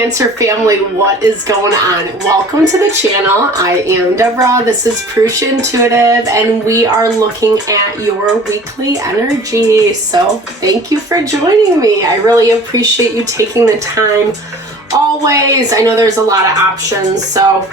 Cancer family, what is going on? Welcome to the channel. I am Deborah. This is Purusha Intuitive, and we are looking at your weekly energy. So thank you for joining me. I really appreciate you taking the time always. I know there's a lot of options, so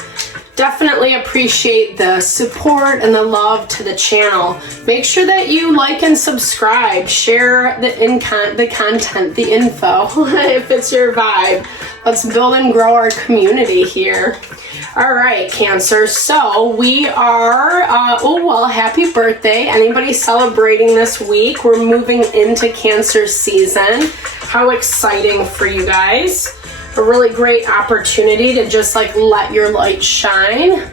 definitely appreciate the support and the love to the channel. Make sure that you like and subscribe, share the content, the info, if it's your vibe. Let's build and grow our community here. All right, Cancer. So we are, happy birthday. Anybody celebrating this week? We're moving into Cancer season. How exciting for you guys. A really great opportunity to just let your light shine.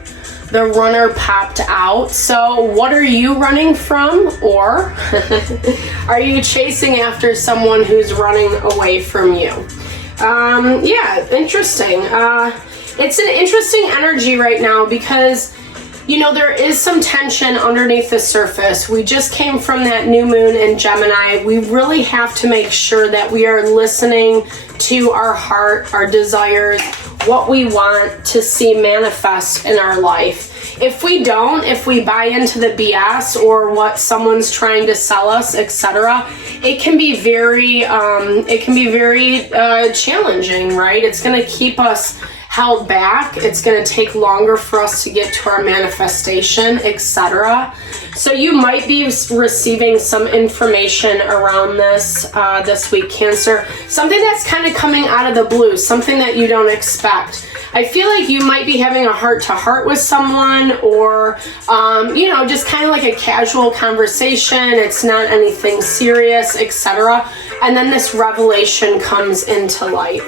The runner popped out. So what are you running from? Or are you chasing after someone who's running away from you? Yeah, interesting. It's an interesting energy right now because, you know, there is some tension underneath the surface. We just came from that new moon in Gemini. We really have to make sure that we are listening to our heart, our desires, what we want to see manifest in our life. If we don't, if we buy into the BS or what someone's trying to sell us, etc., it can be very challenging, right? It's going to keep us held back. It's going to take longer for us to get to our manifestation, etc. So you might be receiving some information around this this week, Cancer. Something that's kind of coming out of the blue, something that you don't expect. I feel like you might be having a heart-to-heart with someone, or just kind of like a casual conversation. It's not anything serious, etc. And then this revelation comes into light.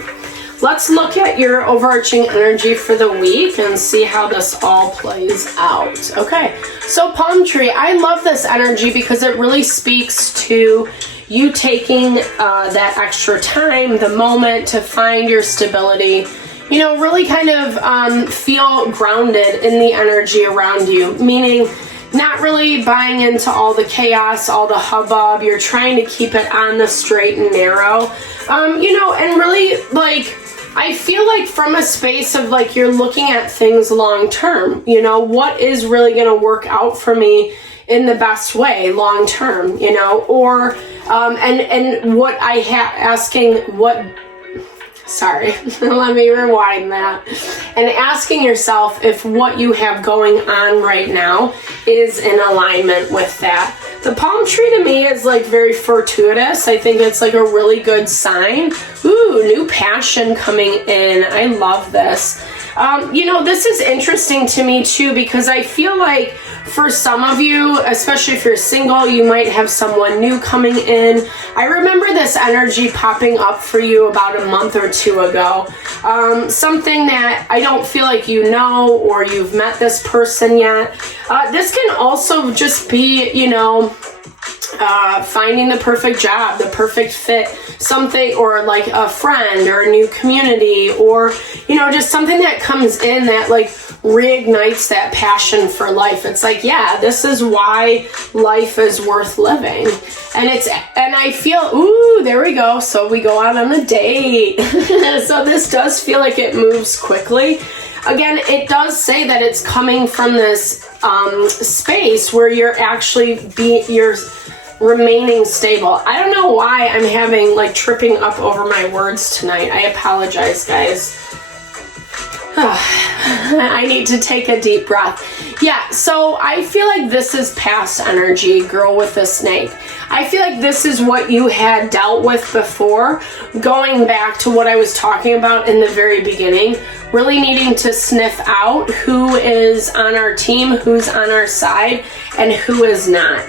Let's look at your overarching energy for the week and see how this all plays out. Okay, so palm tree, I love this energy because it really speaks to you taking that extra time, the moment to find your stability, you know, really kind of feel grounded in the energy around you, meaning not really buying into all the chaos, all the hubbub. You're trying to keep it on the straight and narrow, and really I feel like from a space of you're looking at things long term, what is really going to work out for me in the best way long term, or and what I let me rewind that. And asking yourself if what you have going on right now is in alignment with that. The palm tree to me is very fortuitous. I think it's a really good sign. Ooh, new passion coming in. I love this. This is interesting to me too, because I feel like for some of you, especially if you're single, you might have someone new coming in. I remember this energy popping up for you about a month or two ago. Something that I don't feel like you know, or you've met this person yet. This can also just be, finding the perfect job, the perfect fit, something, or a friend or a new community, or just something that comes in that reignites that passion for life. It's this is why life is worth living. And I feel, ooh, there we go. So we go out on a date. So this does feel like it moves quickly. Again, it does say that it's coming from this space where you're you're remaining stable. I don't know why I'm having tripping up over my words tonight. I apologize, guys. I need to take a deep breath. Yeah, so I feel like this is past energy, girl with the snake. I feel like this is what you had dealt with before, going back to what I was talking about in the very beginning, really needing to sniff out who is on our team, who's on our side, and who is not.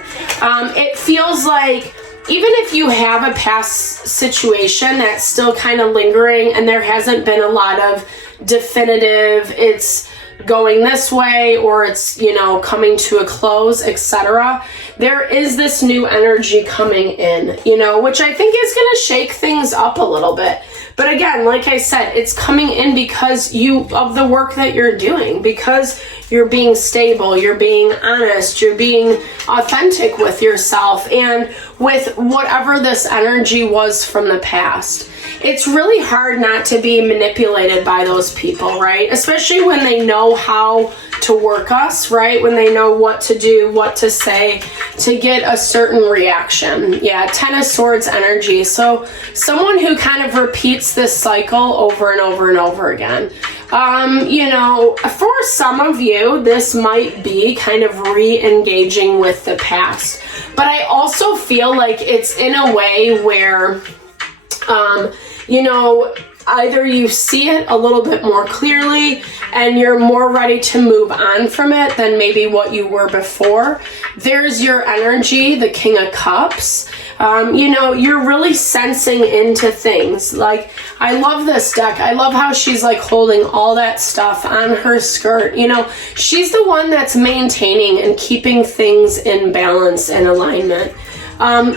It feels like even if you have a past situation that's still kind of lingering and there hasn't been a lot of definitive, it's going this way, or it's coming to a close, etc., there is this new energy coming in, which I think is going to shake things up a little bit. But again, like I said, it's coming in because of the work that you're doing, because you're being stable, you're being honest, you're being authentic with yourself and with whatever this energy was from the past. It's really hard not to be manipulated by those people, right? Especially when they know how to work us, right? When they know what to do, what to say to get a certain reaction. Yeah, Ten of Swords energy. So someone who kind of repeats this cycle over and over and over again. You know, for some of you, this might be kind of re-engaging with the past. But I also feel like it's in a way where, you know, either you see it a little bit more clearly and you're more ready to move on from it than maybe what you were before. There's your energy, the King of Cups. You know, you're really sensing into things. Like, I love this deck. I love how she's like holding all that stuff on her skirt. You know, she's the one that's maintaining and keeping things in balance and alignment.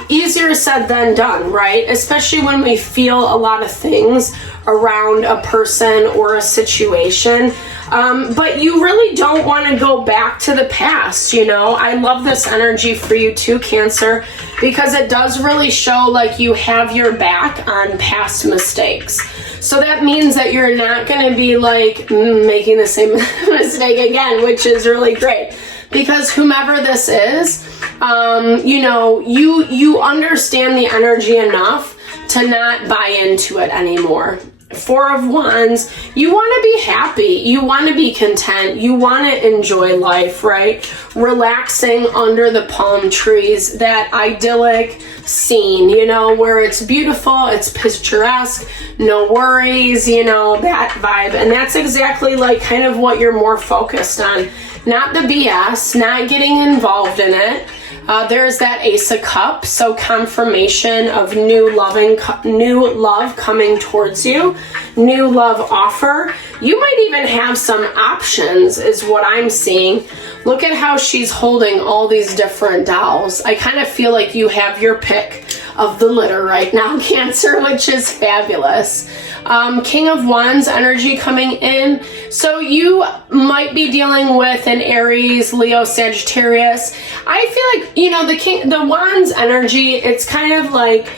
Easier said than done, right? Especially when we feel a lot of things around a person or a situation. But you really don't want to go back to the past, you know? I love this energy for you too, Cancer, because it does really show like you have your back on past mistakes. So that means that you're not going to be like making the same mistake again, which is really great. Because whomever this is, you know, you understand the energy enough to not buy into it anymore. Four of Wands, you want to be happy, you want to be content, you want to enjoy life, right? Relaxing under the palm trees, that idyllic scene, you know, where it's beautiful, it's picturesque, no worries, you know, that vibe. And that's exactly like kind of what you're more focused on. Not the BS, not getting involved in it. There's that Ace of Cups, so confirmation of new love coming towards you, new love offer. You might even have some options is what I'm seeing. Look at how she's holding all these different dolls. I kind of feel like you have your pick of the litter right now, Cancer, which is fabulous. King of Wands energy coming in. So you might be dealing with an Aries, Leo, Sagittarius. I feel like, you know, the Wands energy, it's kind of like,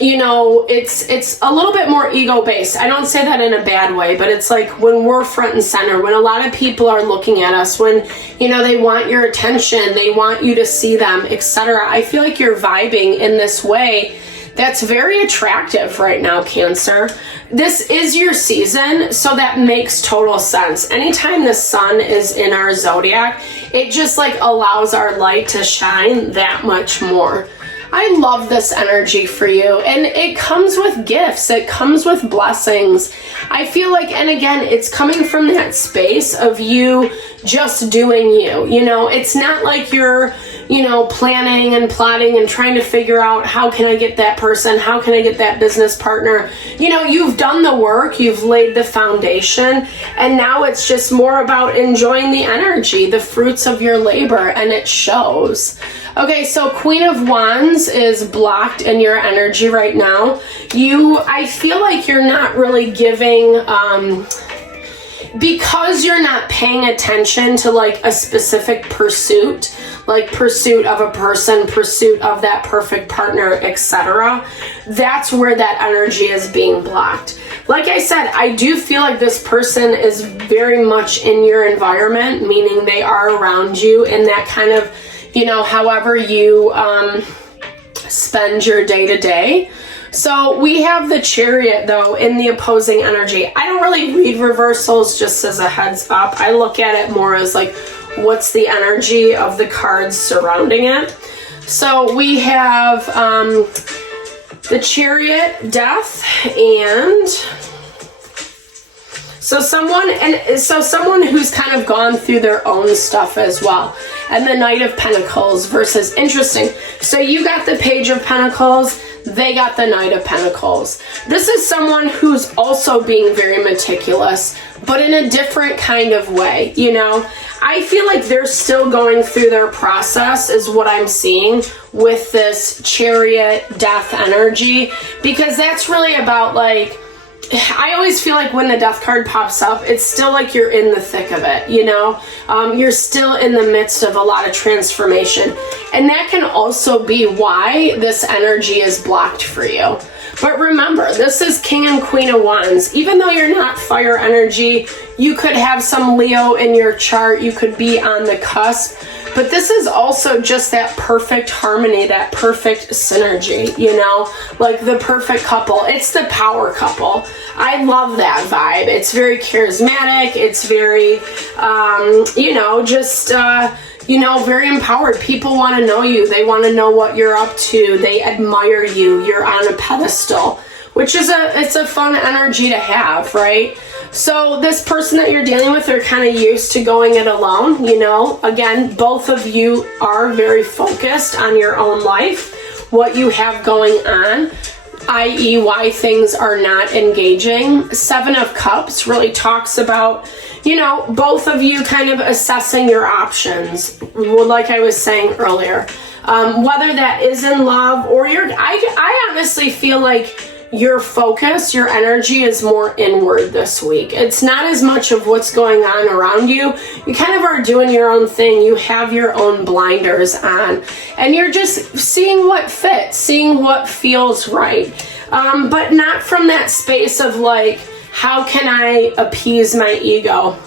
you know, it's a little bit more ego based. I don't say that in a bad way, but it's like when we're front and center, when a lot of people are looking at us, when, you know, they want your attention, they want you to see them, etc. I feel like you're vibing in this way that's very attractive right now, Cancer. This is your season, so that makes total sense. Anytime the sun is in our zodiac, it just like allows our light to shine that much more. I love this energy for you, and it comes with gifts, it comes with blessings. I feel like, and again, it's coming from that space of you just doing you. You know, it's not like you're, you know, planning and plotting and trying to figure out how can I get that person, how can I get that business partner. You know, you've done the work, you've laid the foundation, and now it's just more about enjoying the energy, the fruits of your labor, and it shows. Okay, so Queen of Wands is blocked in your energy right now. I feel like you're not really giving, because you're not paying attention to like a specific pursuit, like pursuit of a person, pursuit of that perfect partner, etc. That's where that energy is being blocked. Like I said, I do feel like this person is very much in your environment, meaning they are around you in that kind of, you know, however you spend your day to day. So we have the Chariot, though, in the opposing energy. I don't really read reversals, just as a heads up. I look at it more as like, what's the energy of the cards surrounding it? So we have the Chariot, Death, and so someone who's kind of gone through their own stuff as well. And the Knight of Pentacles versus, interesting. So you got the Page of Pentacles, they got the Knight of Pentacles. This is someone who's also being very meticulous, but in a different kind of way, you know? I feel like they're still going through their process is what I'm seeing with this Chariot, Death energy, because that's really about like, I always feel like when the death card pops up, it's still like you're in the thick of it, you know? You're still in the midst of a lot of transformation. And that can also be why this energy is blocked for you. But remember, this is King and Queen of Wands. Even though you're not fire energy, you could have some Leo in your chart. You could be on the cusp. But this is also just that perfect harmony, that perfect synergy, you know, like the perfect couple. It's the power couple. I love that vibe. It's very charismatic. It's very, you know, just, you know, very empowered. People want to know you. They want to know what you're up to. They admire you. You're on a pedestal, which is it's a fun energy to have, right? So this person that you're dealing with, they're kind of used to going it alone, you know. Again, both of you are very focused on your own life, what you have going on, i.e. why things are not engaging. 7 of Cups really talks about, you know, both of you kind of assessing your options, like I was saying earlier. Whether that is in love or I honestly feel like your focus, your energy is more inward this week. It's not as much of what's going on around you. You kind of are doing your own thing. You have your own blinders on, and you're just seeing what fits, seeing what feels right. But not from that space of like, how can I appease my ego?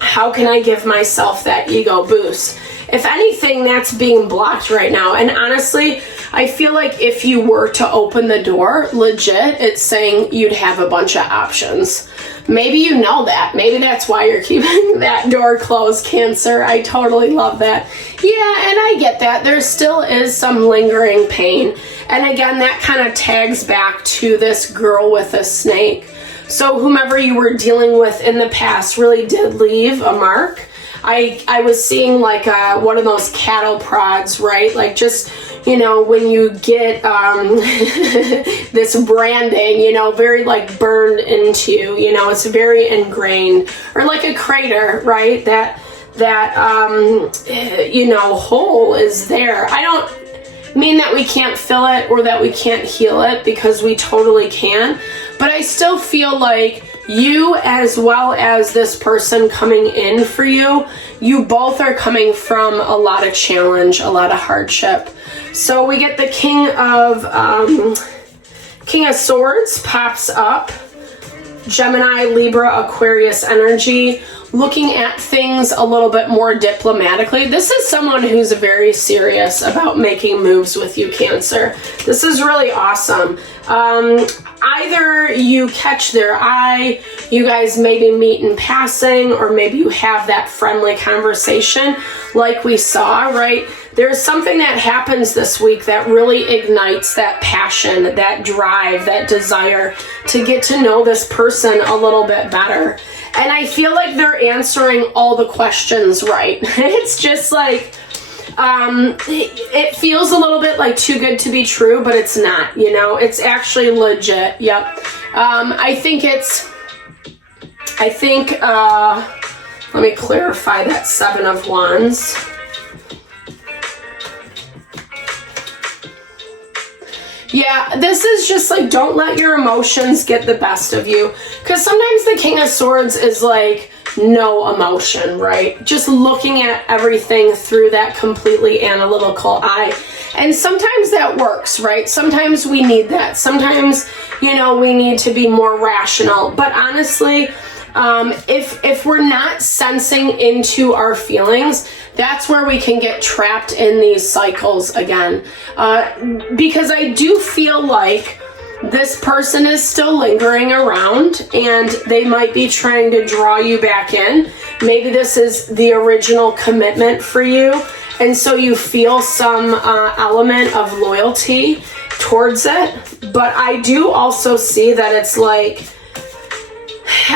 How can I give myself that ego boost? If anything, that's being blocked right now. And honestly, I feel like if you were to open the door, legit, it's saying you'd have a bunch of options. Maybe you know that. Maybe that's why you're keeping that door closed, Cancer. I totally love that. Yeah, and I get that. There still is some lingering pain. And again, that kind of tags back to this girl with a snake. So whomever you were dealing with in the past really did leave a mark. I was seeing like one of those cattle prods, right? Like just, you know, when you get this branding, you know, very like burned into, you know, it's very ingrained. Or like a crater, right? That you know, hole is there. I don't mean that we can't fill it or that we can't heal it, because we totally can. But I still feel like you, as well as this person coming in for you, you both are coming from a lot of challenge, a lot of hardship. So we get the King of Swords pops up. Gemini, Libra, Aquarius energy, looking at things a little bit more diplomatically. This is someone who's very serious about making moves with you, Cancer. This is really awesome. Either you catch their eye, you guys maybe meet in passing, or maybe you have that friendly conversation like we saw, right? There's something that happens this week that really ignites that passion, that drive, that desire to get to know this person a little bit better. And I feel like they're answering all the questions right. It's just like, it feels a little bit like too good to be true, but it's not, you know, it's actually legit. Yep. Let me clarify that 7 of Wands. Yeah, this is just like, don't let your emotions get the best of you. Because sometimes the King of Swords is like no emotion, right? Just looking at everything through that completely analytical eye. And sometimes that works, right? Sometimes we need that. Sometimes, you know, we need to be more rational. But honestly, if we're not sensing into our feelings, that's where we can get trapped in these cycles again. Because I do feel like this person is still lingering around and they might be trying to draw you back in. Maybe this is the original commitment for you, and so you feel some element of loyalty towards it. But I do also see that it's like,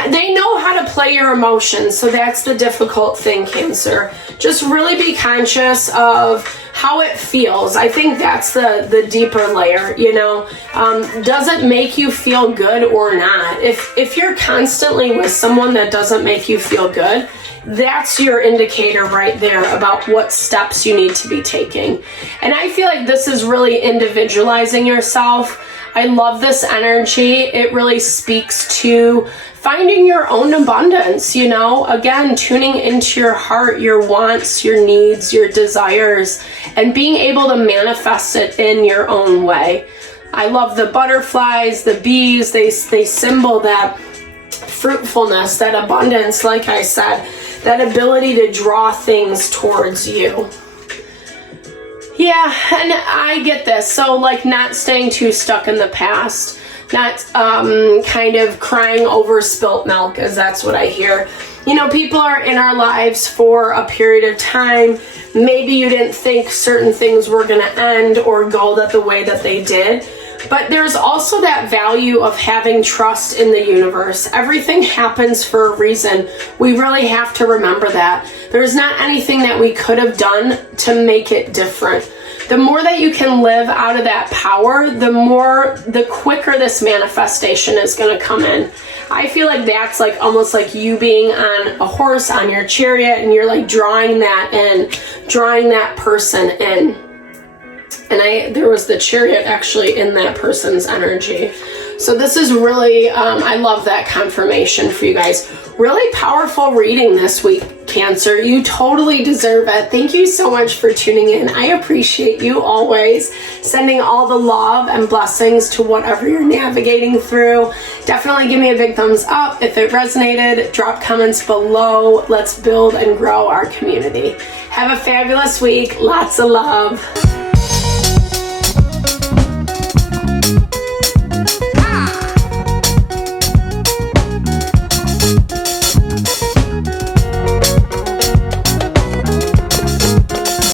they know how to play your emotions, so that's the difficult thing, Cancer. Just really be conscious of how it feels. I think that's the deeper layer, you know. Does it make you feel good or not? If you're constantly with someone that doesn't make you feel good, that's your indicator right there about what steps you need to be taking. And I feel like this is really individualizing yourself. I love this energy. It really speaks to finding your own abundance, you know, again, tuning into your heart, your wants, your needs, your desires, and being able to manifest it in your own way. I love the butterflies, the bees, they symbol that fruitfulness, that abundance, like I said, that ability to draw things towards you. Yeah, and I get this. So like not staying too stuck in the past, not kind of crying over spilt milk, as that's what I hear. You know, people are in our lives for a period of time. Maybe you didn't think certain things were going to end or go the way that they did. But there's also that value of having trust in the universe. Everything happens for a reason. We really have to remember that. There's not anything that we could have done to make it different. The more that you can live out of that power, the quicker this manifestation is going to come in. I feel like that's like almost like you being on a horse on your chariot, and you're like drawing that in, drawing that person in. And there was the chariot actually in that person's energy. So this is really, I love that confirmation for you guys. Really powerful reading this week, Cancer. You totally deserve it. Thank you so much for tuning in. I appreciate you always. Sending all the love and blessings to whatever you're navigating through. Definitely give me a big thumbs up if it resonated. Drop comments below. Let's build and grow our community. Have a fabulous week. Lots of love.